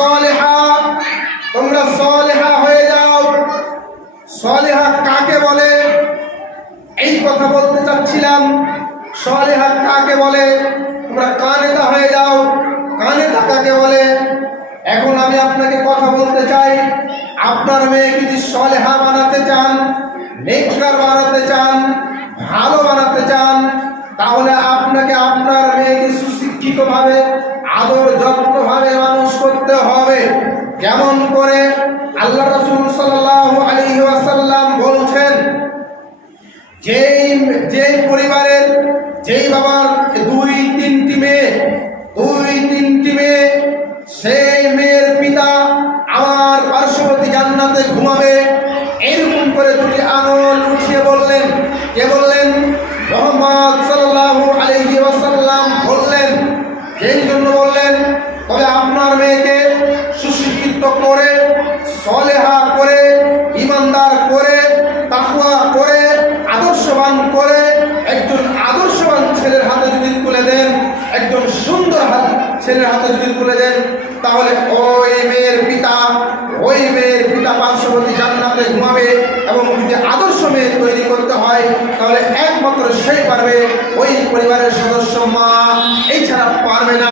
সালিহা, তোমরা সালিহা হয়ে যাও। সালিহা কাকে বলে? এই কথা বলতে চাচ্ছিলাম। সালিহা কাকে বলে? তোমরা কানেতা হয়ে যাও। কানেতা কাকে বলে? এখন আমি আপনাকে কথা বলতে চাই। আপনার মেয়ে যদি সালেহা বানাতে চান, নেককার বানাতে চান, ভালো বানাতে চান, তাহলে আপনাকে আপনার মেয়েকে সুশিক্ষিতভাবে আদর যত্নভাবে মানুষ করতে হবে। কেমন করে? আল্লাহ রাসূল সাল্লাল্লাহু আলাইহি ওয়াসাল্লাম বলছেন, যেই পরিবারের যেই বাবার দুই তিনটি মেয়ে, সেই মেয়ের পিতা আমার পার্শ্ববর্তী জান্নাতে ঘুমাবে। এরকম করে দুটি আঙুল উঠিয়ে বললেন। কে বললেন? মুহাম্মদ সাল্লাল্লাহু আলাইহি ওয়াসাল্লাম বললেন। যেই জন্য বললেন, তবে আপনার মেয়েকে সুশিক্ষিত করে, সালেহা করে, ইমানদার করে, তাকওয়া করে, আদর্শবান করে একজন আদর্শবান ছেলের হাতে যদি তুলে দেন, একজন সুন্দর ছেলের হাতে যদি তুলে দেন, তাহলে ওই মেয়ের পিতা পার্শ্ববর্তী জান্নাতে ঘুমাবে। এবং যদি আদর্শ মেয়ে তৈরি করতে হয়, তাহলে একমাত্র সেই পারবে, ওই পরিবারের সদস্য মা, এছাড়া পারবে না।